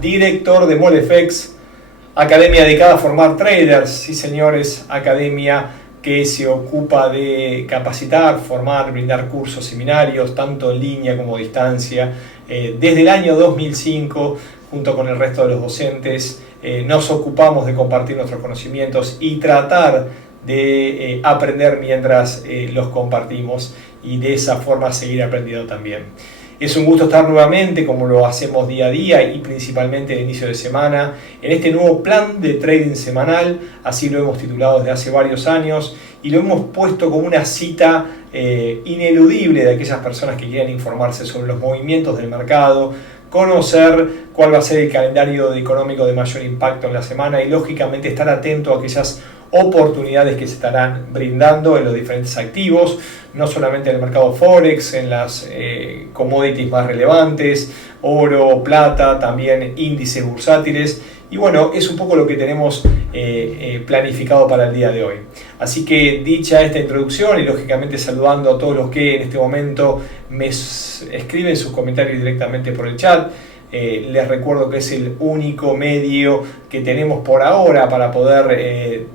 director de Molefex, academia dedicada a formar traders. Sí, señores, academia que se ocupa de capacitar, formar, brindar cursos, seminarios, tanto en línea como a distancia. Desde el año 2005, junto con el resto de los docentes, nos ocupamos de compartir nuestros conocimientos y tratar de aprender mientras los compartimos, y de esa forma seguir aprendiendo también. Es un gusto estar nuevamente, como lo hacemos día a día y principalmente el inicio de semana, en este nuevo plan de trading semanal. Así lo hemos titulado desde hace varios años y lo hemos puesto como una cita ineludible de aquellas personas que quieran informarse sobre los movimientos del mercado, conocer cuál va a ser el calendario económico de mayor impacto en la semana y lógicamente estar atento a aquellas oportunidades que se estarán brindando en los diferentes activos, no solamente en el mercado Forex, en las commodities más relevantes, oro, plata, también índices bursátiles. Y bueno, es un poco lo que tenemos planificado para el día de hoy. Así que dicha esta introducción y lógicamente saludando a todos los que en este momento me escriben sus comentarios directamente por el chat. Les recuerdo que es el único medio que tenemos por ahora para poder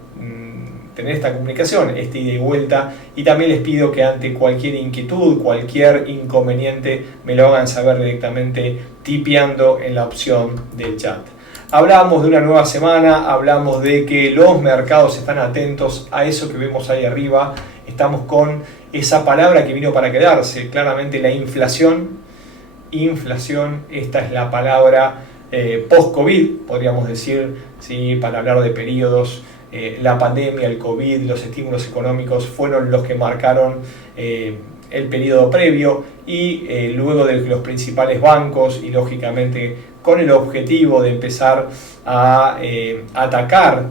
tener esta comunicación, ida y vuelta, y también les pido que ante cualquier inquietud, cualquier inconveniente, me lo hagan saber directamente tipeando en la opción del chat. Hablamos de una nueva semana, hablamos de que los mercados están atentos a eso que vemos ahí arriba. Estamos con esa palabra que vino para quedarse, claramente la inflación. Inflación, esta es la palabra post-COVID, podríamos decir, ¿sí? Para hablar de periodos. La pandemia, el COVID, los estímulos económicos fueron los que marcaron el periodo previo y luego de los principales bancos y lógicamente con el objetivo de empezar a atacar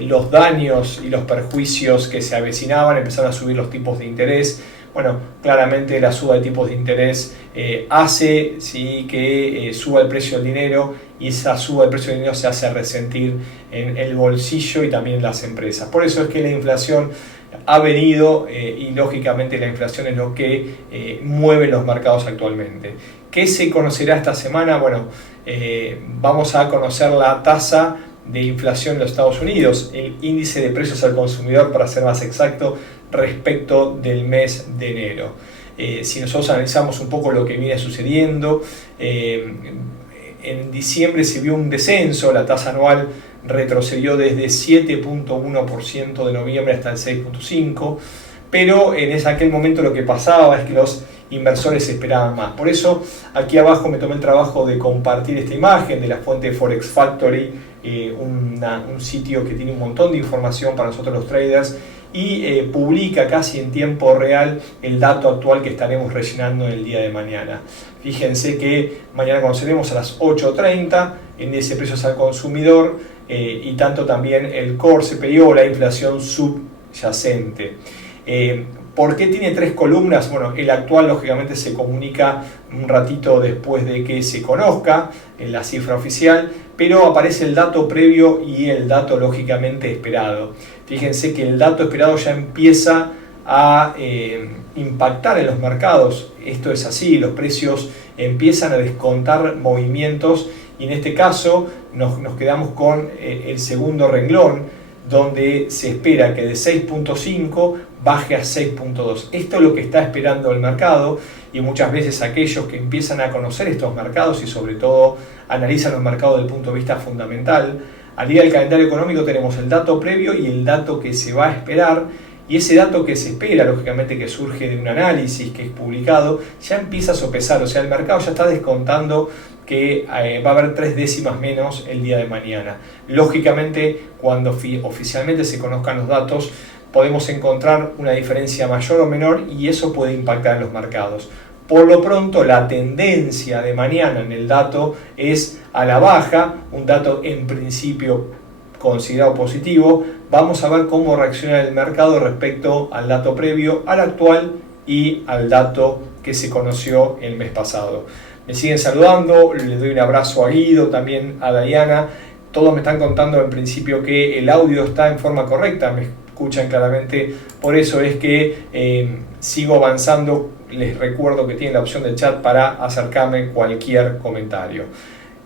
los daños y los perjuicios que se avecinaban, empezaron a subir los tipos de interés. Bueno, claramente la suba de tipos de interés hace ¿sí? que suba el precio del dinero, y esa suba del precio del dinero se hace resentir en el bolsillo y también en las empresas. Por eso es que la inflación ha venido y lógicamente la inflación es lo que mueve los mercados actualmente. ¿Qué se conocerá esta semana? Bueno, vamos a conocer la tasa de inflación en los Estados Unidos, el índice de precios al consumidor, para ser más exacto, respecto del mes de enero. Si nosotros analizamos un poco lo que viene sucediendo, en diciembre se vio un descenso, la tasa anual retrocedió desde 7.1% de noviembre hasta el 6.5%, pero en aquel momento lo que pasaba es que los inversores esperaban más. Por eso aquí abajo me tomé el trabajo de compartir esta imagen de la fuente Forex Factory, un sitio que tiene un montón de información para nosotros los traders y publica casi en tiempo real el dato actual que estaremos rellenando en el día de mañana. Fíjense que mañana conoceremos a las 8:30 el índice de precios al consumidor y tanto también el core CPI o la inflación subyacente. ¿Por qué tiene tres columnas? Bueno, el actual lógicamente se comunica un ratito después de que se conozca la cifra oficial, pero aparece el dato previo y el dato lógicamente esperado. Fíjense que el dato esperado ya empieza a impactar en los mercados. Esto es así, los precios empiezan a descontar movimientos y en este caso nos quedamos con el segundo renglón, donde se espera que de 6.5 baje a 6.2. Esto es lo que está esperando el mercado, y muchas veces aquellos que empiezan a conocer estos mercados y sobre todo analizan los mercados desde el punto de vista fundamental, al día del calendario económico tenemos el dato previo y el dato que se va a esperar, y ese dato que se espera, lógicamente que surge de un análisis que es publicado, ya empieza a sopesar, o sea, el mercado ya está descontando que va a haber 3 décimas menos el día de mañana. Lógicamente, cuando oficialmente se conozcan los datos, podemos encontrar una diferencia mayor o menor y eso puede impactar en los mercados. Por lo pronto, la tendencia de mañana en el dato es a la baja, un dato en principio considerado positivo. Vamos a ver cómo reacciona el mercado respecto al dato previo, al actual y al dato que se conoció el mes pasado. Me siguen saludando, les doy un abrazo a Guido, también a Diana. Todos me están contando en principio que el audio está en forma correcta, me escuchan claramente, por eso es que sigo avanzando. Les recuerdo que tienen la opción del chat para acercarme cualquier comentario.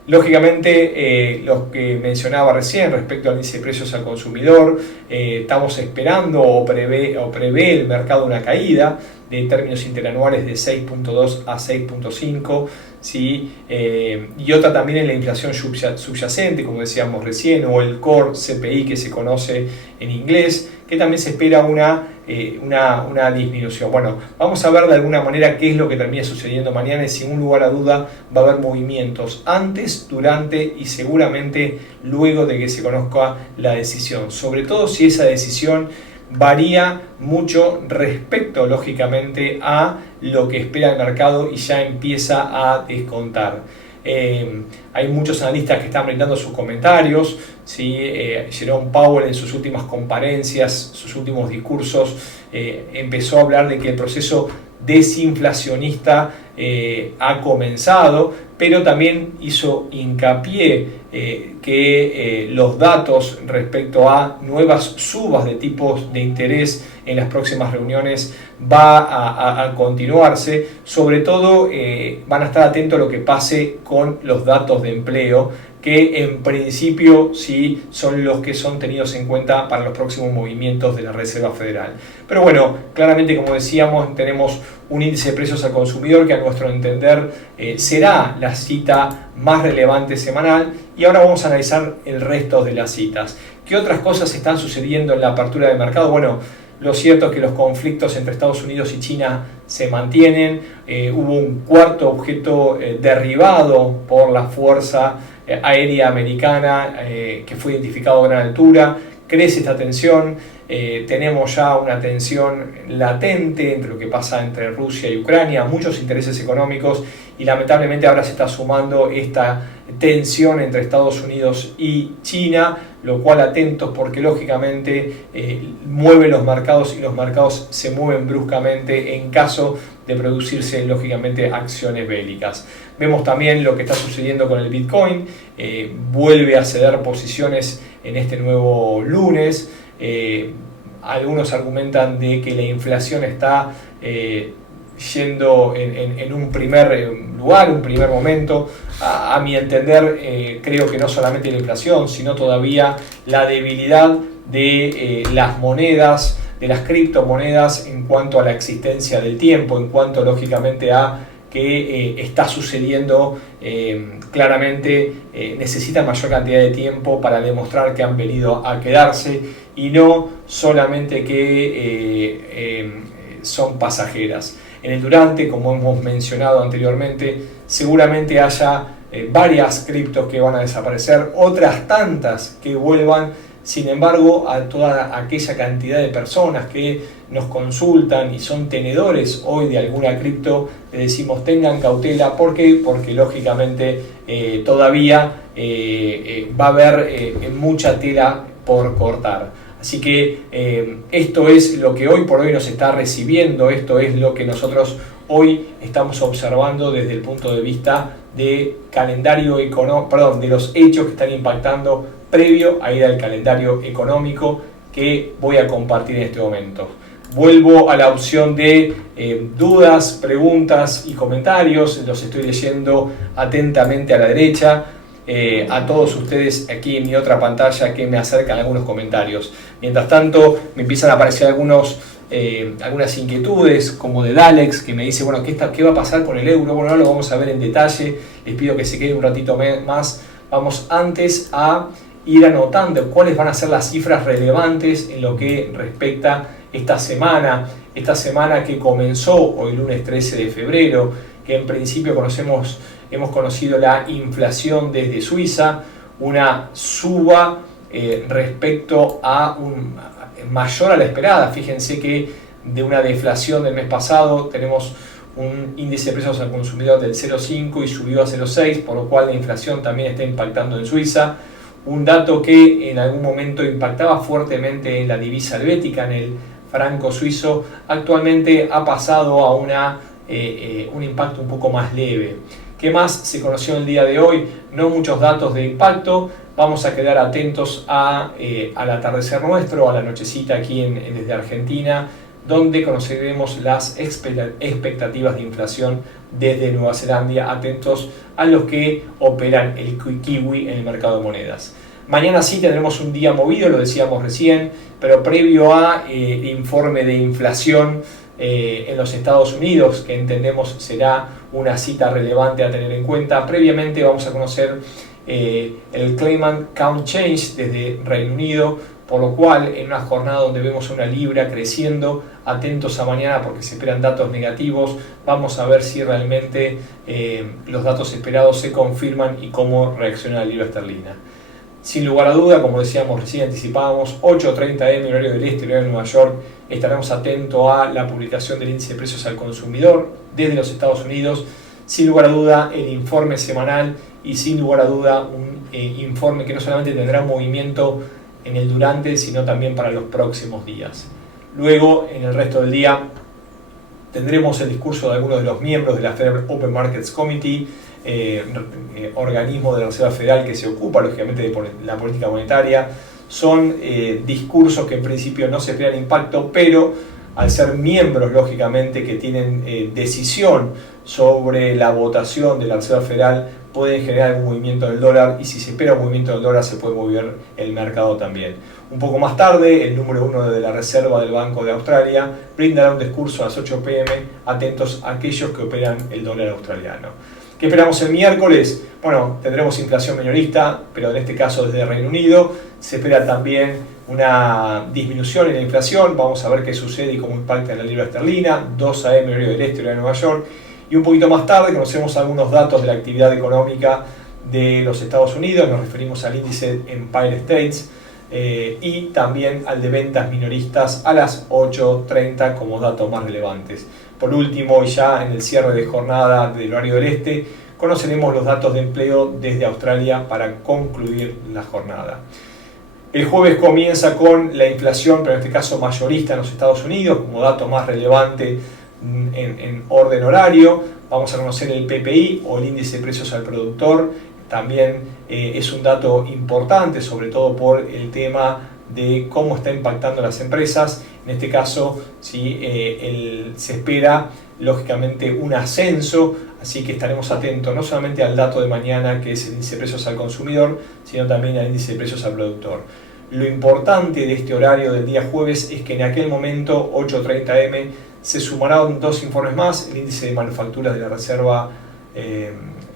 Lógicamente, los que mencionaba recién respecto al índice de precios al consumidor, estamos esperando o prevé el mercado una caída de términos interanuales de 6.2 a 6.5, ¿sí? Y otra también es la inflación subyacente, como decíamos recién, o el core CPI que se conoce en inglés, que también se espera una disminución. Bueno, vamos a ver de alguna manera qué es lo que termina sucediendo mañana y sin lugar a duda va a haber movimientos antes, durante y seguramente luego de que se conozca la decisión. Sobre todo si esa decisión varía mucho respecto, lógicamente, a lo que espera el mercado y ya empieza a descontar. Hay muchos analistas que están brindando sus comentarios, ¿sí? Jerome Powell en sus últimas conferencias, sus últimos discursos, empezó a hablar de que el proceso desinflacionista ha comenzado, pero también hizo hincapié que los datos respecto a nuevas subas de tipos de interés en las próximas reuniones va a continuarse. Sobre todo van a estar atentos a lo que pase con los datos de empleo, que en principio sí son los que son tenidos en cuenta para los próximos movimientos de la Reserva Federal. Pero bueno, claramente, como decíamos, tenemos un índice de precios al consumidor que a nuestro entender será la cita más relevante semanal, y ahora vamos a analizar el resto de las citas. ¿Qué otras cosas están sucediendo en la apertura del mercado? Bueno, lo cierto es que los conflictos entre Estados Unidos y China se mantienen. Hubo un cuarto objeto derribado por la Fuerza Aérea Americana que fue identificado a gran altura. Crece esta tensión. Tenemos ya una tensión latente entre lo que pasa entre Rusia y Ucrania, muchos intereses económicos, y lamentablemente ahora se está sumando esta tensión entre Estados Unidos y China, lo cual atentos porque lógicamente mueve los mercados y los mercados se mueven bruscamente en caso de producirse lógicamente acciones bélicas. Vemos también lo que está sucediendo con el Bitcoin, vuelve a ceder posiciones en este nuevo lunes. Algunos argumentan de que la inflación está yendo en un primer lugar, un primer momento. A mi entender, creo que no solamente la inflación, sino todavía la debilidad de las monedas, de las criptomonedas en cuanto a la existencia del tiempo, en cuanto lógicamente a que está sucediendo claramente, necesitan mayor cantidad de tiempo para demostrar que han venido a quedarse y no solamente que son pasajeras. En el durante, como hemos mencionado anteriormente, seguramente haya varias criptos que van a desaparecer, otras tantas que vuelvan. Sin embargo, a toda aquella cantidad de personas que nos consultan y son tenedores hoy de alguna cripto, les decimos tengan cautela. ¿Por qué? Porque lógicamente todavía va a haber mucha tela por cortar. Así que esto es lo que hoy por hoy nos está recibiendo, esto es lo que nosotros hoy estamos observando desde el punto de vista de calendario económico, de los hechos que están impactando previo a ir al calendario económico que voy a compartir en este momento. Vuelvo a la opción de dudas, preguntas y comentarios, los estoy leyendo atentamente a la derecha. A todos ustedes aquí en mi otra pantalla que me acercan algunos comentarios. Mientras tanto me empiezan a aparecer algunas inquietudes, como de Dalex, que me dice, bueno, ¿qué va a pasar con el euro? Bueno, ahora lo vamos a ver en detalle, les pido que se queden un ratito más. Vamos antes a ir anotando cuáles van a ser las cifras relevantes en lo que respecta esta semana que comenzó hoy lunes 13 de febrero, que en principio hemos conocido la inflación desde Suiza, una suba respecto a mayor a la esperada. Fíjense que de una deflación del mes pasado tenemos un índice de precios al consumidor del 0,5 y subió a 0,6, por lo cual la inflación también está impactando en Suiza. Un dato que en algún momento impactaba fuertemente en la divisa helvética, en el franco suizo, actualmente ha pasado a un impacto un poco más leve. ¿Qué más se conoció el día de hoy? No muchos datos de impacto. Vamos a quedar atentos al atardecer nuestro, a la nochecita aquí desde Argentina. donde conoceremos las expectativas de inflación desde Nueva Zelanda, atentos a los que operan el kiwi en el mercado de monedas. Mañana sí tendremos un día movido, lo decíamos recién, pero previo a el informe de inflación en los Estados Unidos, que entendemos será una cita relevante a tener en cuenta. Previamente vamos a conocer el Claimant Count Change desde Reino Unido, por lo cual en una jornada donde vemos una libra creciendo, atentos a mañana porque se esperan datos negativos, vamos a ver si realmente los datos esperados se confirman y cómo reacciona la libra esterlina. Sin lugar a duda, como decíamos recién, anticipábamos, 8:30 am horario del este, horario de Nueva York, estaremos atentos a la publicación del índice de precios al consumidor desde los Estados Unidos. Sin lugar a duda, el informe semanal y sin lugar a duda un informe que no solamente tendrá movimiento en el durante, sino también para los próximos días. Luego, en el resto del día, tendremos el discurso de algunos de los miembros de la Federal Open Markets Committee, organismo de la Reserva Federal que se ocupa lógicamente de la política monetaria. Son discursos que en principio no se esperan impacto, pero al ser miembros lógicamente que tienen decisión sobre la votación de la Reserva Federal, pueden generar un movimiento del dólar, y si se espera un movimiento del dólar se puede mover el mercado también. Un poco más tarde, el número 1 de la Reserva del Banco de Australia brindará un discurso a las 8 p.m. atentos a aquellos que operan el dólar australiano. ¿Qué esperamos el miércoles? Bueno, tendremos inflación minorista, pero en este caso desde Reino Unido. Se espera también una disminución en la inflación. Vamos a ver qué sucede y cómo impacta en la libra esterlina. 2 am horario del este, horario de Nueva York. Y un poquito más tarde conocemos algunos datos de la actividad económica de los Estados Unidos. Nos referimos al índice Empire States y también al de ventas minoristas a las 8:30 como datos más relevantes. Por último, y ya en el cierre de jornada del horario del este, conoceremos los datos de empleo desde Australia para concluir la jornada. El jueves comienza con la inflación, pero en este caso mayorista en los Estados Unidos, como dato más relevante en orden horario. Vamos a conocer el PPI o el índice de precios al productor. También es un dato importante, sobre todo por el tema de cómo está impactando las empresas. En este caso, ¿sí? Se espera lógicamente un ascenso, así que estaremos atentos no solamente al dato de mañana, que es el índice de precios al consumidor, sino también al índice de precios al productor. Lo importante de este horario del día jueves es que en aquel momento, 8:30 am, se sumarán dos informes más, el índice de manufacturas de la Reserva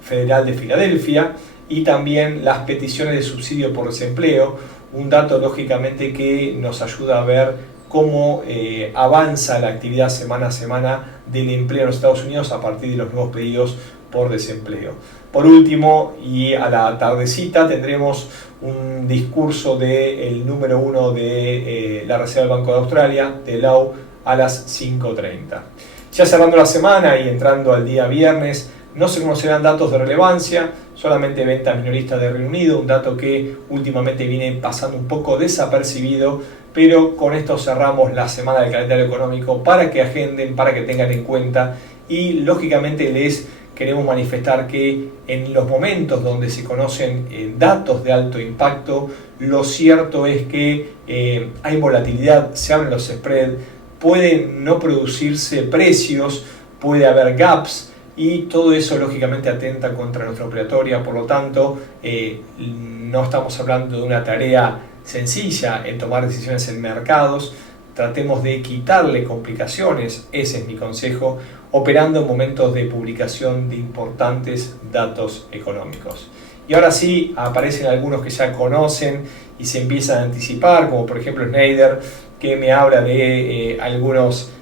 Federal de Filadelfia y también las peticiones de subsidio por desempleo, un dato lógicamente que nos ayuda a ver cómo avanza la actividad semana a semana del empleo en los Estados Unidos a partir de los nuevos pedidos por desempleo. Por último, y a la tardecita, tendremos un discurso del número 1 de la Reserva del Banco de Australia, de Lau, a las 5:30. Ya cerrando la semana y entrando al día viernes, no se conocerán datos de relevancia, solamente ventas minoristas de Reino Unido, un dato que últimamente viene pasando un poco desapercibido, pero con esto cerramos la semana del calendario económico para que agenden, para que tengan en cuenta, y lógicamente les queremos manifestar que en los momentos donde se conocen datos de alto impacto, lo cierto es que hay volatilidad, se abren los spreads, pueden no producirse precios, puede haber gaps, y todo eso lógicamente atenta contra nuestra operatoria. Por lo tanto, no estamos hablando de una tarea sencilla en tomar decisiones en mercados. Tratemos de quitarle complicaciones, ese es mi consejo, operando en momentos de publicación de importantes datos económicos. Y ahora sí, aparecen algunos que ya conocen y se empiezan a anticipar, como por ejemplo Schneider, que me habla de algunos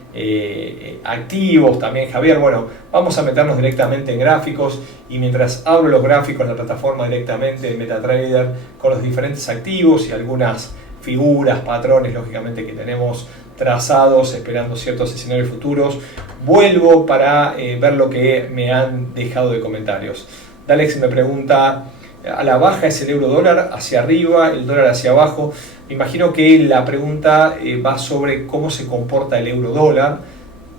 activos, también Javier. Bueno, vamos a meternos directamente en gráficos, y mientras abro los gráficos en la plataforma directamente en MetaTrader con los diferentes activos y algunas figuras, patrones lógicamente que tenemos trazados esperando ciertos escenarios futuros, vuelvo para ver lo que me han dejado de comentarios. Dalex me pregunta: ¿a la baja es el euro dólar, hacia arriba, el dólar hacia abajo? Me imagino que la pregunta va sobre cómo se comporta el euro dólar,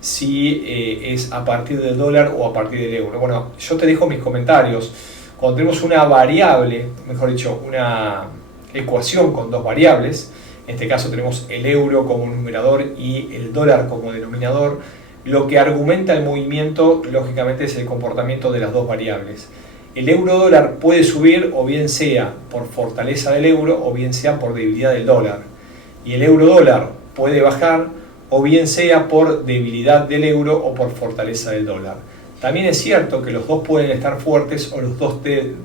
si es a partir del dólar o a partir del euro. Bueno, yo te dejo mis comentarios. Cuando tenemos una variable, mejor dicho, una ecuación con dos variables, en este caso tenemos el euro como numerador y el dólar como denominador, lo que argumenta el movimiento lógicamente es el comportamiento de las dos variables. El euro dólar puede subir o bien sea por fortaleza del euro o bien sea por debilidad del dólar. Y el euro dólar puede bajar o bien sea por debilidad del euro o por fortaleza del dólar. También es cierto que los dos pueden estar fuertes o los dos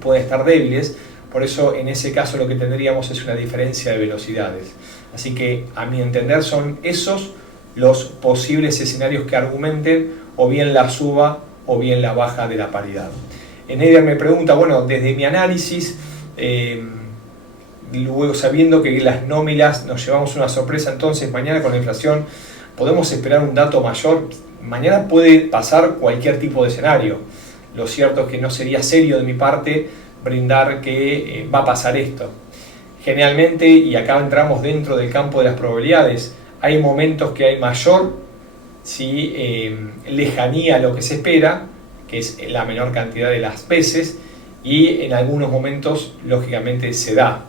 pueden estar débiles, por eso en ese caso lo que tendríamos es una diferencia de velocidades. Así que a mi entender son esos los posibles escenarios que argumenten o bien la suba o bien la baja de la paridad. Eder me pregunta, bueno, desde mi análisis, luego sabiendo que las nóminas nos llevamos una sorpresa, entonces mañana con la inflación podemos esperar un dato mayor. Mañana puede pasar cualquier tipo de escenario. Lo cierto es que no sería serio de mi parte brindar que va a pasar esto. Generalmente, y acá entramos dentro del campo de las probabilidades, hay momentos que hay mayor lejanía a lo que se espera, que es la menor cantidad de las veces, y en algunos momentos lógicamente se da.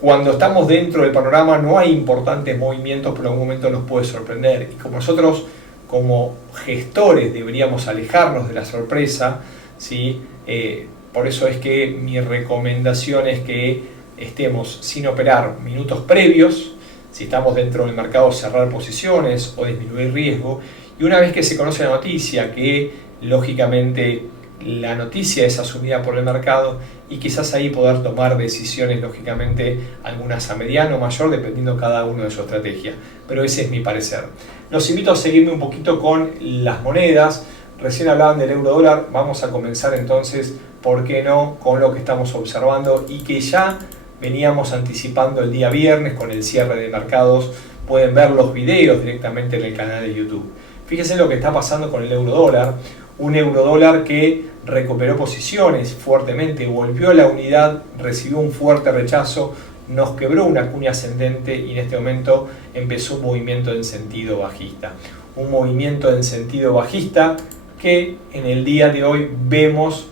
Cuando estamos dentro del panorama no hay importantes movimientos, pero en algún momento nos puede sorprender. Y como nosotros, como gestores, deberíamos alejarnos de la sorpresa, por eso es que mi recomendación es que estemos sin operar minutos previos, si estamos dentro del mercado cerrar posiciones o disminuir riesgo, y una vez que se conoce la noticia, que lógicamente la noticia es asumida por el mercado, y quizás ahí poder tomar decisiones, lógicamente algunas a mediano o mayor, dependiendo cada uno de su estrategia. Pero ese es mi parecer. Los invito a seguirme un poquito con las monedas. Recién hablaban del euro dólar, vamos a comenzar entonces, ¿por qué no?, con lo que estamos observando y que ya veníamos anticipando el día viernes con el cierre de mercados. Pueden ver los videos directamente en el canal de YouTube. Fíjense lo que está pasando con el euro dólar. Un euro dólar que recuperó posiciones fuertemente, volvió a la unidad, recibió un fuerte rechazo, nos quebró una cuña ascendente y en este momento empezó un movimiento en sentido bajista. Un movimiento en sentido bajista que en el día de hoy vemos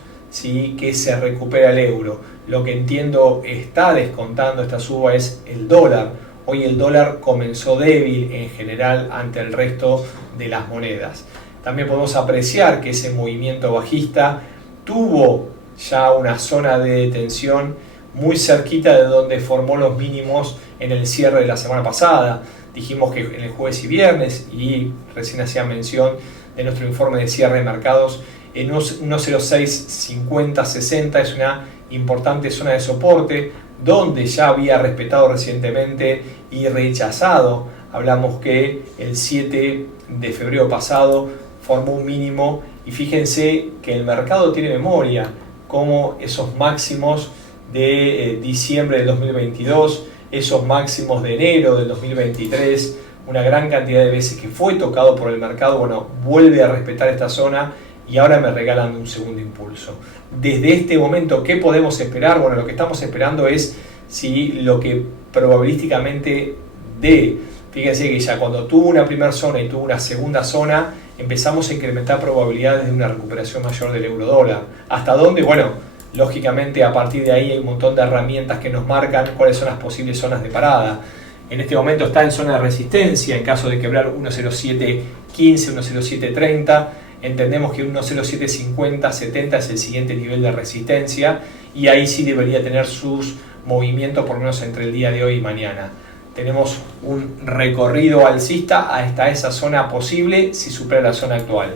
que se recupera el euro. Lo que entiendo está descontando esta suba es el dólar. Hoy el dólar comenzó débil en general ante el resto de las monedas. También podemos apreciar que ese movimiento bajista tuvo ya una zona de detención muy cerquita de donde formó los mínimos en el cierre de la semana pasada. Dijimos que en el jueves y viernes, y recién hacía mención de nuestro informe de cierre de mercados, en 1.0650-60 es una importante zona de soporte, donde ya había respetado recientemente y rechazado. Hablamos que el 7 de febrero pasado formó un mínimo, y fíjense que el mercado tiene memoria, como esos máximos de diciembre del 2022, esos máximos de enero del 2023, una gran cantidad de veces que fue tocado por el mercado, bueno, vuelve a respetar esta zona y ahora me regalan un segundo impulso. Desde este momento, ¿qué podemos esperar? Bueno, lo que estamos esperando es lo que probabilísticamente dé. Fíjense que ya cuando tuvo una primera zona y tuvo una segunda zona, empezamos a incrementar probabilidades de una recuperación mayor del euro dólar. ¿Hasta dónde? Bueno, lógicamente a partir de ahí hay un montón de herramientas que nos marcan cuáles son las posibles zonas de parada. En este momento está en zona de resistencia en caso de quebrar 1.0715, 1.0730. Entendemos que 1.0750, 70 es el siguiente nivel de resistencia, y ahí sí debería tener sus movimientos por lo menos entre el día de hoy y mañana. Tenemos un recorrido alcista hasta esa zona posible si supera la zona actual.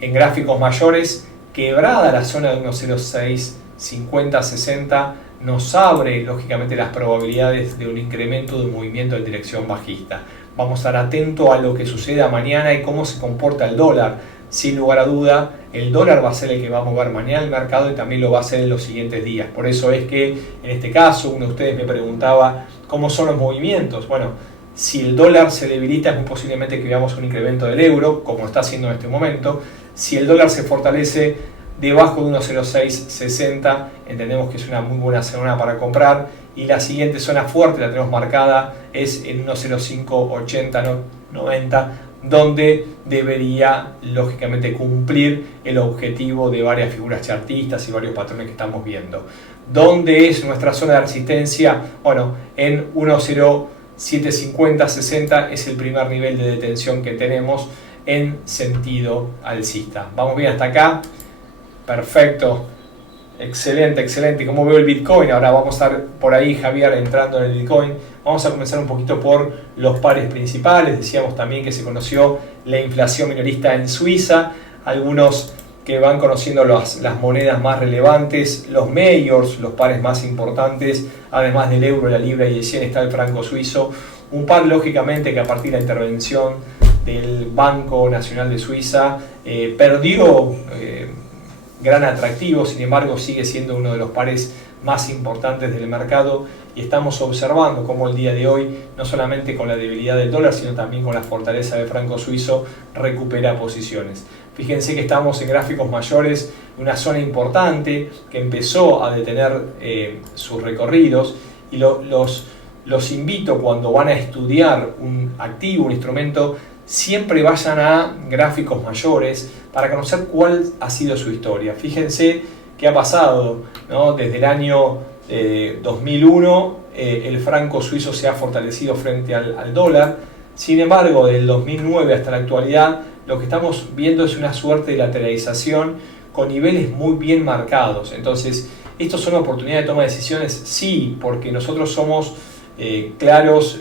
En gráficos mayores, quebrada la zona de 1.0650-60, nos abre lógicamente las probabilidades de un incremento de un movimiento en dirección bajista. Vamos a estar atentos a lo que suceda mañana y cómo se comporta el dólar. Sin lugar a duda, el dólar va a ser el que va a mover mañana el mercado y también lo va a hacer en los siguientes días. Por eso es que en este caso uno de ustedes me preguntaba cómo son los movimientos. Bueno, si el dólar se debilita es muy posiblemente que veamos un incremento del euro, como está haciendo en este momento. Si el dólar se fortalece debajo de 1.0660, entendemos que es una muy buena zona para comprar, y la siguiente zona fuerte la tenemos marcada es en 1.0580-90, donde debería lógicamente cumplir el objetivo de varias figuras chartistas y varios patrones que estamos viendo. ¿Dónde es nuestra zona de resistencia? Bueno, en 1.0750-60 es el primer nivel de detención que tenemos en sentido alcista. ¿Vamos bien hasta acá? Perfecto. Excelente, excelente. ¿Cómo veo el Bitcoin? Ahora vamos a estar por ahí, Javier, entrando en el Bitcoin. Vamos a comenzar un poquito por los pares principales. Decíamos también que se conoció la inflación minorista en Suiza. Algunos que van conociendo las monedas más relevantes, los majors, los pares más importantes, además del euro, la libra y el yen, está el franco suizo. Un par, lógicamente, que a partir de la intervención del Banco Nacional de Suiza perdió gran atractivo, sin embargo sigue siendo uno de los pares más importantes del mercado y estamos observando cómo el día de hoy, no solamente con la debilidad del dólar, sino también con la fortaleza del franco suizo, recupera posiciones. Fíjense que estamos en gráficos mayores, una zona importante que empezó a detener sus recorridos y los invito, cuando van a estudiar un activo, un instrumento, siempre vayan a gráficos mayores para conocer cuál ha sido su historia. Fíjense qué ha pasado, ¿no? Desde el año 2001 el franco suizo se ha fortalecido frente al dólar. Sin embargo, del 2009 hasta la actualidad, lo que estamos viendo es una suerte de lateralización con niveles muy bien marcados. Entonces, ¿estos son oportunidades de toma de decisiones? Sí, porque nosotros somos claros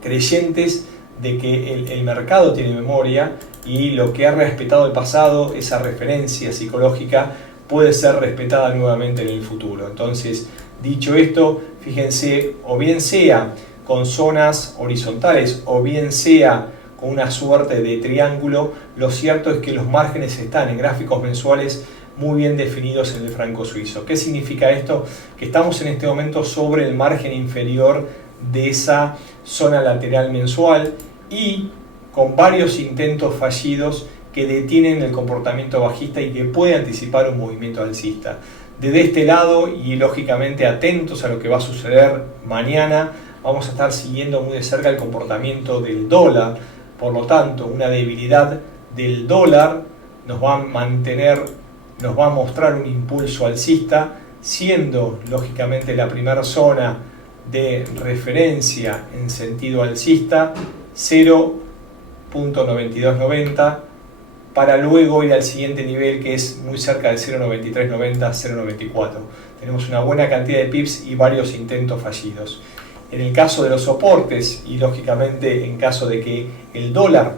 creyentes de que el mercado tiene memoria y lo que ha respetado el pasado, esa referencia psicológica, puede ser respetada nuevamente en el futuro. Entonces, dicho esto, fíjense, o bien sea con zonas horizontales o bien sea con una suerte de triángulo, lo cierto es que los márgenes están en gráficos mensuales muy bien definidos en el franco suizo. ¿Qué significa esto? Que estamos en este momento sobre el margen inferior de esa zona lateral mensual y con varios intentos fallidos que detienen el comportamiento bajista y que puede anticipar un movimiento alcista. Desde este lado, y lógicamente atentos a lo que va a suceder mañana, vamos a estar siguiendo muy de cerca el comportamiento del dólar. Por lo tanto, una debilidad del dólar nos va a mostrar un impulso alcista, siendo lógicamente la primera zona de referencia en sentido alcista 0.9290, para luego ir al siguiente nivel, que es muy cerca del 0.9390, 0.94. Tenemos una buena cantidad de pips y varios intentos fallidos. En el caso de los soportes y lógicamente en caso de que el dólar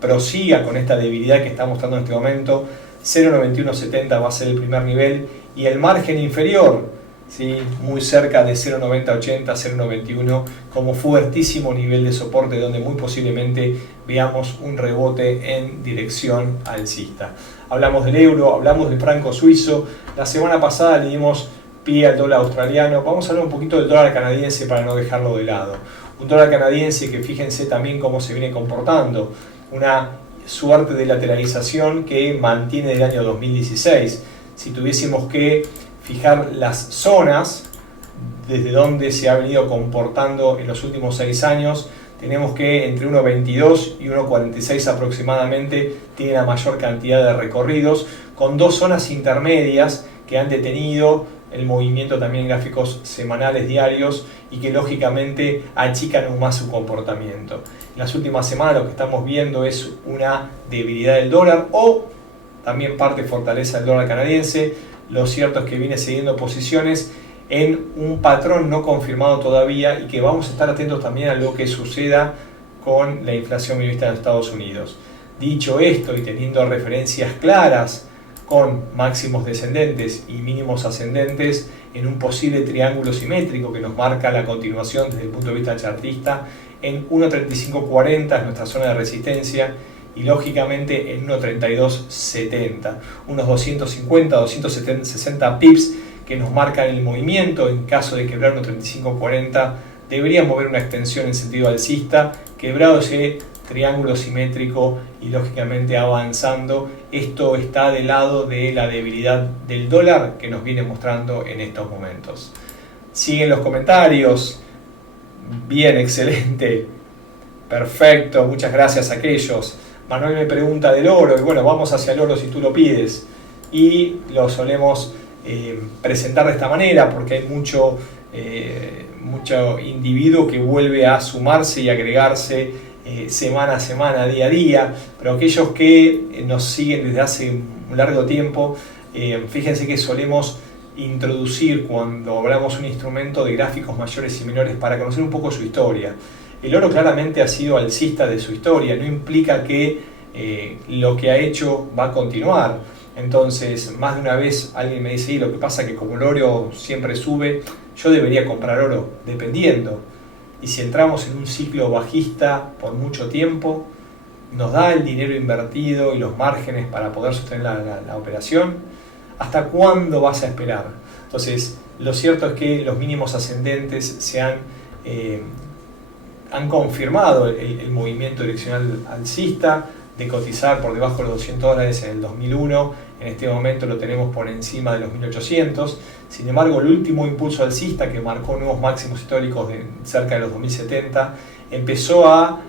prosiga con esta debilidad que está mostrando en este momento, 0.9170 va a ser el primer nivel y el margen inferior, ¿sí?, muy cerca de 0.9080, 0.91 como fuertísimo nivel de soporte, donde muy posiblemente veamos un rebote en dirección alcista. Hablamos del euro, hablamos del franco suizo. La semana pasada le dimos pie al dólar australiano. Vamos a hablar un poquito del dólar canadiense para no dejarlo de lado. Un dólar canadiense que fíjense también cómo se viene comportando. Una suerte de lateralización que mantiene el año 2016. Si tuviésemos que fijar las zonas desde donde se ha venido comportando en los últimos 6 años, tenemos que entre 1.22 y 1.46 aproximadamente tiene la mayor cantidad de recorridos, con dos zonas intermedias que han detenido el movimiento también en gráficos semanales, diarios, y que lógicamente achican aún más su comportamiento. En las últimas semanas lo que estamos viendo es una debilidad del dólar o también parte fortaleza del dólar canadiense. Lo cierto es que viene siguiendo posiciones en un patrón no confirmado todavía y que vamos a estar atentos también a lo que suceda con la inflación minorista en Estados Unidos. Dicho esto y teniendo referencias claras con máximos descendentes y mínimos ascendentes en un posible triángulo simétrico que nos marca la continuación desde el punto de vista chartista, en 1.3540 es nuestra zona de resistencia y lógicamente en 1.3270, unos 250, 260 pips que nos marcan el movimiento. En caso de quebrar 1.3540 debería mover una extensión en sentido alcista, quebrado ese triángulo simétrico y lógicamente avanzando. Esto está del lado de la debilidad del dólar que nos viene mostrando en estos momentos. Siguen los comentarios. Bien, excelente, perfecto, muchas gracias a aquellos. Manuel me pregunta del oro y bueno, vamos hacia el oro si tú lo pides. y lo solemos presentar de esta manera porque hay mucho individuo que vuelve a sumarse y agregarse semana a semana, día a día, pero aquellos que nos siguen desde hace un largo tiempo, fíjense que solemos introducir cuando hablamos un instrumento de gráficos mayores y menores para conocer un poco su historia. El oro claramente ha sido alcista de su historia, no implica que lo que ha hecho va a continuar. Entonces, más de una vez alguien me dice, lo que pasa es que como el oro siempre sube, yo debería comprar oro, dependiendo. Y si entramos en un ciclo bajista por mucho tiempo, ¿nos da el dinero invertido y los márgenes para poder sostener la operación? ¿Hasta cuándo vas a esperar? Entonces, lo cierto es que los mínimos ascendentes han confirmado el movimiento direccional alcista de cotizar por debajo de los $200 en el 2001. En este momento lo tenemos por encima de los 1800. Sin embargo, el último impulso alcista, que marcó nuevos máximos históricos de cerca de los 2070, empezó a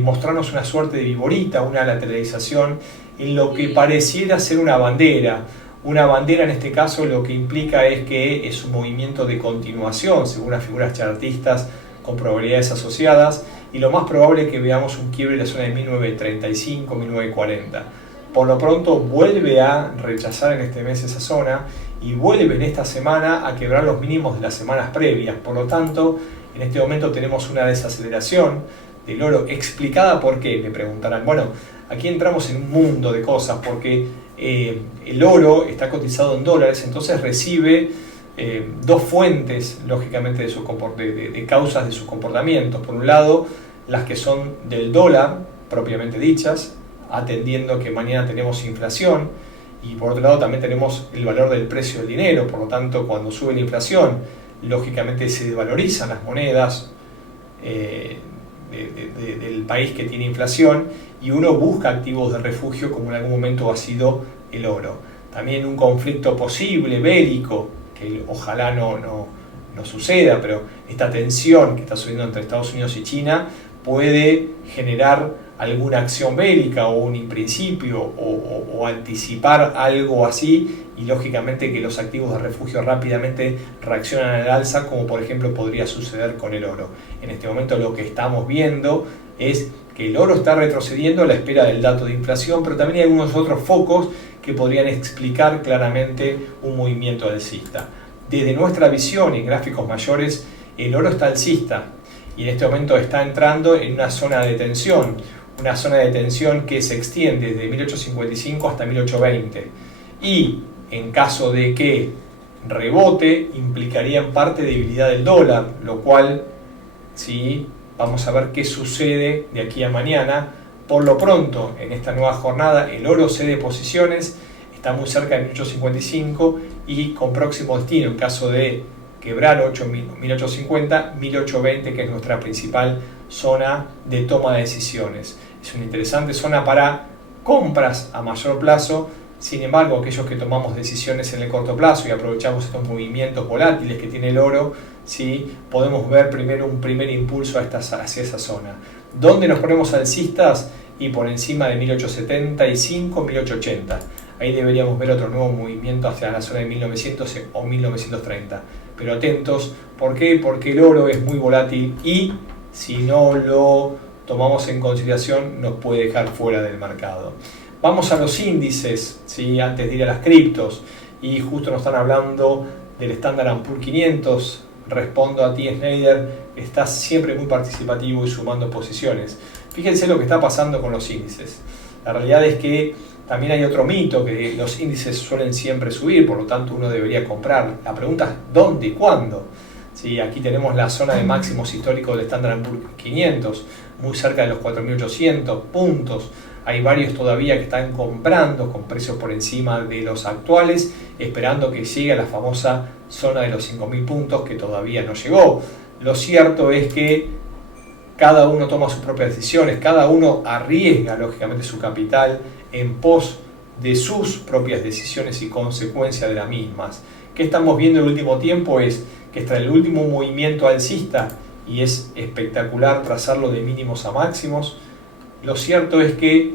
mostrarnos una suerte de viborita, una lateralización en lo que pareciera ser una bandera. Una bandera en este caso lo que implica es que es un movimiento de continuación, según las figuras chartistas con probabilidades asociadas, y lo más probable es que veamos un quiebre en la zona de 1935-1940. Por lo pronto vuelve a rechazar en este mes esa zona y vuelve en esta semana a quebrar los mínimos de las semanas previas. Por lo tanto, en este momento tenemos una desaceleración del oro explicada por qué, me preguntarán. Bueno, aquí entramos en un mundo de cosas porque el oro está cotizado en dólares, entonces recibe dos fuentes, lógicamente, de causas de sus comportamientos. Por un lado, las que son del dólar, propiamente dichas, atendiendo que mañana tenemos inflación, y por otro lado también tenemos el valor del precio del dinero. Por lo tanto, cuando sube la inflación, lógicamente se desvalorizan las monedas del país que tiene inflación, y uno busca activos de refugio, como en algún momento ha sido el oro. También un conflicto posible, bélico, que ojalá no suceda, pero esta tensión que está subiendo entre Estados Unidos y China puede generar alguna acción bélica o un principio o anticipar algo así, y lógicamente que los activos de refugio rápidamente reaccionan al alza, como por ejemplo podría suceder con el oro. En este momento lo que estamos viendo es que el oro está retrocediendo a la espera del dato de inflación, pero también hay algunos otros focos que podrían explicar claramente un movimiento alcista. Desde nuestra visión en gráficos mayores, el oro está alcista y en este momento está entrando en una zona de tensión que se extiende desde 1855 hasta 1820, y en caso de que rebote implicaría en parte debilidad del dólar, lo cual sí, vamos a ver qué sucede de aquí a mañana. Por lo pronto, en esta nueva jornada, el oro cede posiciones, está muy cerca de 1855 y con próximo destino, en caso de quebrar 1850, 1820, que es nuestra principal zona de toma de decisiones. Es una interesante zona para compras a mayor plazo. Sin embargo, aquellos que tomamos decisiones en el corto plazo y aprovechamos estos movimientos volátiles que tiene el oro, ¿sí?, podemos ver primero un primer impulso hacia esa zona. ¿Dónde nos ponemos alcistas? Y por encima de 1875, 1880. Ahí deberíamos ver otro nuevo movimiento hacia la zona de 1900 o 1930. Pero atentos, ¿por qué? Porque el oro es muy volátil y si no lo tomamos en consideración nos puede dejar fuera del mercado. Vamos a los índices, ¿sí?, antes de ir a las criptos, y justo nos están hablando del Standard & Poor's 500. Respondo a ti, Schneider, está siempre muy participativo y sumando posiciones. Fíjense lo que está pasando con los índices. La realidad es que también hay otro mito, que los índices suelen siempre subir, por lo tanto uno debería comprar. La pregunta es ¿dónde y cuándo? Sí, aquí tenemos la zona de máximos históricos del Standard & Poor's 500, muy cerca de los 4.800 puntos. Hay varios todavía que están comprando con precios por encima de los actuales, esperando que llegue a la famosa zona de los 5.000 puntos, que todavía no llegó. Lo cierto es que cada uno toma sus propias decisiones, cada uno arriesga lógicamente su capital en pos de sus propias decisiones y consecuencias de las mismas. ¿Qué estamos viendo en el último tiempo? Es que está el último movimiento alcista y es espectacular trazarlo de mínimos a máximos. Lo cierto es que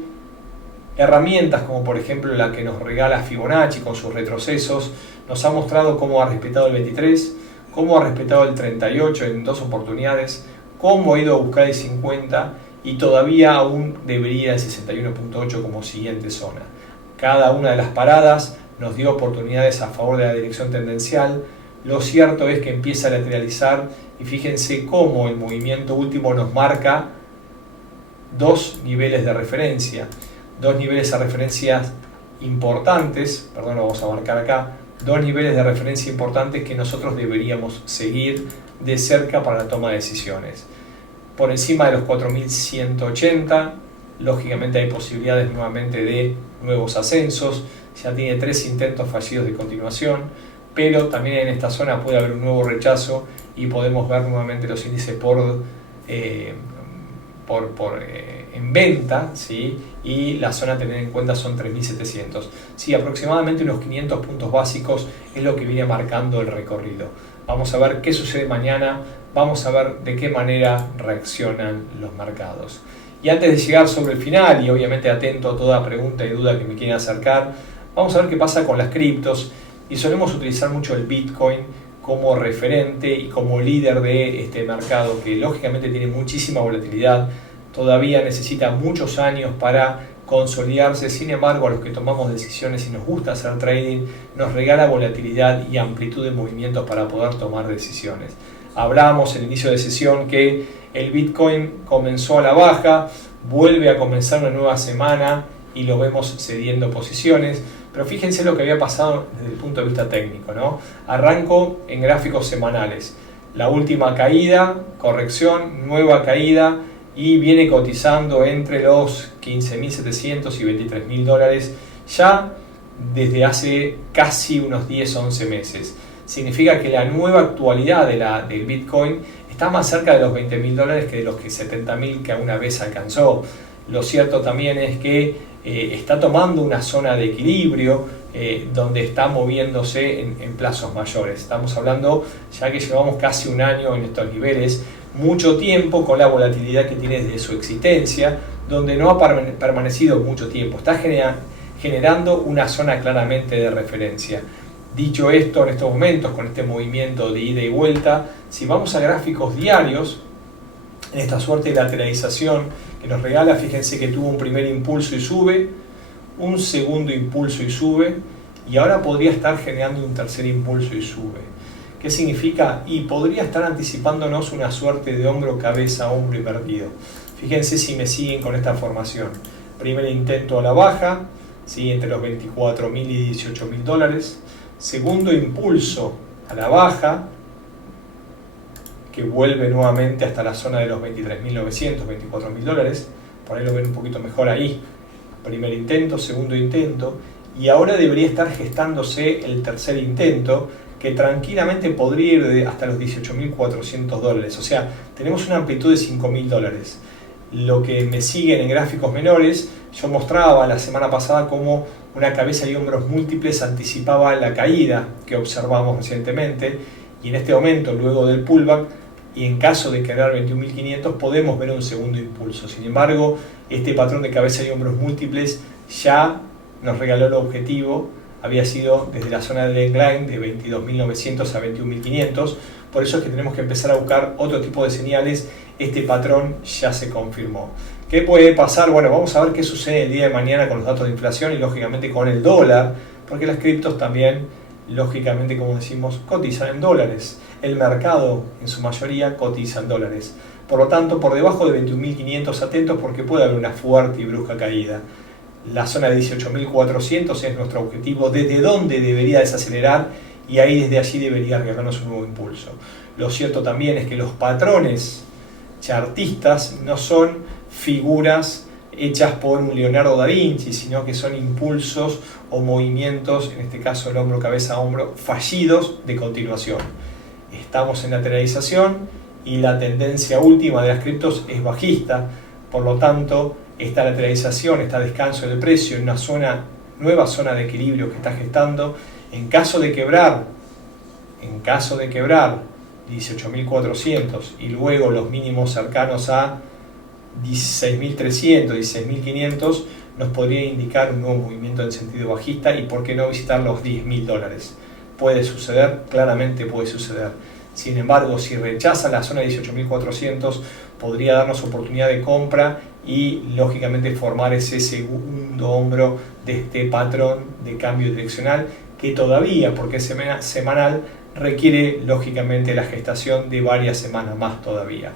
Herramientas como por ejemplo la que nos regala Fibonacci con sus retrocesos nos ha mostrado cómo ha respetado el 23, cómo ha respetado el 38 en 2 oportunidades, cómo ha ido a buscar el 50 y todavía aún debería el 61.8 como siguiente zona. Cada una de las paradas nos dio oportunidades a favor de la dirección tendencial. Lo cierto es que empieza a lateralizar y fíjense cómo el movimiento último nos marca dos niveles de referencia. Dos niveles de referencia importantes, perdón, lo vamos a marcar acá, dos niveles de referencia importantes que nosotros deberíamos seguir de cerca para la toma de decisiones. Por encima de los 4.180, lógicamente hay posibilidades nuevamente de nuevos ascensos, ya tiene 3 intentos fallidos de continuación, pero también en esta zona puede haber un nuevo rechazo y podemos ver nuevamente los índices en venta, ¿sí? Y la zona a tener en cuenta son 3.700. Sí, aproximadamente unos 500 puntos básicos es lo que viene marcando el recorrido. Vamos a ver qué sucede mañana, vamos a ver de qué manera reaccionan los mercados. Y antes de llegar sobre el final, y obviamente atento a toda pregunta y duda que me quieran acercar, vamos a ver qué pasa con las criptos. Y solemos utilizar mucho el Bitcoin como referente y como líder de este mercado que lógicamente tiene muchísima volatilidad, todavía necesita muchos años para consolidarse. Sin embargo, a los que tomamos decisiones y nos gusta hacer trading, nos regala volatilidad y amplitud de movimientos para poder tomar decisiones. Hablábamos en el inicio de sesión que el Bitcoin comenzó a la baja, vuelve a comenzar una nueva semana y lo vemos cediendo posiciones. Pero fíjense lo que había pasado desde el punto de vista técnico, ¿no? Arranco en gráficos semanales. La última caída, corrección, nueva caída y viene cotizando entre los 15.700 y 23.000 dólares ya desde hace casi unos 10-11 meses. Significa que la nueva actualidad del Bitcoin está más cerca de los 20.000 dólares que de los 70.000 que alguna vez alcanzó. Lo cierto también es que está tomando una zona de equilibrio donde está moviéndose en plazos mayores. Estamos hablando ya que llevamos casi un año en estos niveles, mucho tiempo con la volatilidad que tiene desde su existencia, donde no ha permanecido mucho tiempo. Está generando una zona claramente de referencia. Dicho esto, en estos momentos, con este movimiento de ida y vuelta, si vamos a gráficos diarios, en esta suerte de lateralización que nos regala, fíjense que tuvo un primer impulso y sube, un segundo impulso y sube, y ahora podría estar generando un tercer impulso y sube. ¿Qué significa? Y podría estar anticipándonos una suerte de hombro, cabeza, hombro invertido. Fíjense si me siguen con esta formación. Primer intento a la baja, ¿sí? Entre los 24.000 y 18.000 dólares. Segundo impulso a la baja, que vuelve nuevamente hasta la zona de los 23.900, 24.000 dólares. Por ahí lo ven un poquito mejor ahí. Primer intento, segundo intento. Y ahora debería estar gestándose el tercer intento, que tranquilamente podría ir hasta los 18.400 dólares. O sea, tenemos una amplitud de 5.000 dólares. Lo que me siguen en gráficos menores, yo mostraba la semana pasada cómo una cabeza y hombros múltiples anticipaba la caída que observamos recientemente, y en este momento, luego del pullback, y en caso de quebrar 21.500, podemos ver un segundo impulso. Sin embargo, este patrón de cabeza y hombros múltiples ya nos regaló el objetivo, había sido desde la zona del line de 22.900 a 21.500, por eso es que tenemos que empezar a buscar otro tipo de señales. Este patrón ya se confirmó. ¿Qué puede pasar? Bueno, vamos a ver qué sucede el día de mañana con los datos de inflación y lógicamente con el dólar, porque las criptos también, lógicamente, como decimos, cotizan en dólares. El mercado, en su mayoría, cotiza en dólares. Por lo tanto, por debajo de 21.500, atentos porque puede haber una fuerte y brusca caída. La zona de 18.400 es nuestro objetivo, desde donde debería desacelerar, y ahí desde allí debería regalarnos un nuevo impulso. Lo cierto también es que los patrones chartistas no son figuras hechas por un Leonardo da Vinci, sino que son impulsos o movimientos, en este caso el hombro, cabeza, hombro, fallidos de continuación. Estamos en lateralización y la tendencia última de las criptos es bajista, por lo tanto, esta lateralización, este descanso del precio en una nueva zona de equilibrio que está gestando, en caso de quebrar 18.400 y luego los mínimos cercanos a 16.300, 16.500, nos podría indicar un nuevo movimiento en sentido bajista y por qué no visitar los $10.000. Puede suceder, claramente puede suceder. Sin embargo, si rechaza la zona de 18.400, podría darnos oportunidad de compra y lógicamente formar ese segundo hombro de este patrón de cambio direccional que todavía, porque es semanal, requiere lógicamente la gestación de varias semanas más todavía.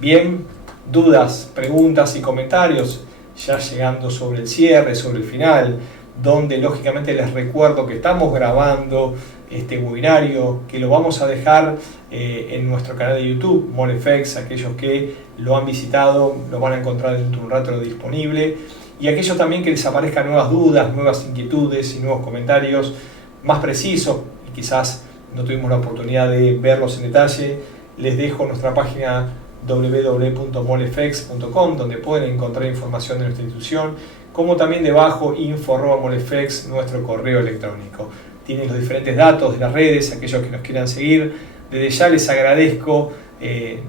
Bien, dudas, preguntas y comentarios ya llegando sobre el cierre, sobre el final, donde lógicamente les recuerdo que estamos grabando este webinario, que lo vamos a dejar en nuestro canal de YouTube, MoleFX. Aquellos que lo han visitado lo van a encontrar dentro de un rato disponible, y aquellos también que les aparezcan nuevas dudas, nuevas inquietudes y nuevos comentarios más precisos y quizás no tuvimos la oportunidad de verlos en detalle, les dejo nuestra página www.molefx.com, donde pueden encontrar información de nuestra institución, como también debajo info@molefx, nuestro correo electrónico. Tienen los diferentes datos de las redes, aquellos que nos quieran seguir. Desde ya les agradezco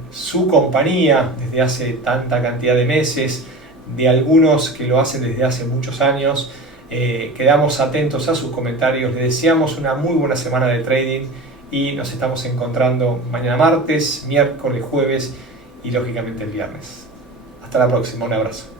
su compañía desde hace tanta cantidad de meses, de algunos que lo hacen desde hace muchos años. Quedamos atentos a sus comentarios, les deseamos una muy buena semana de trading y nos estamos encontrando mañana martes, miércoles, jueves y lógicamente el viernes. Hasta la próxima, un abrazo.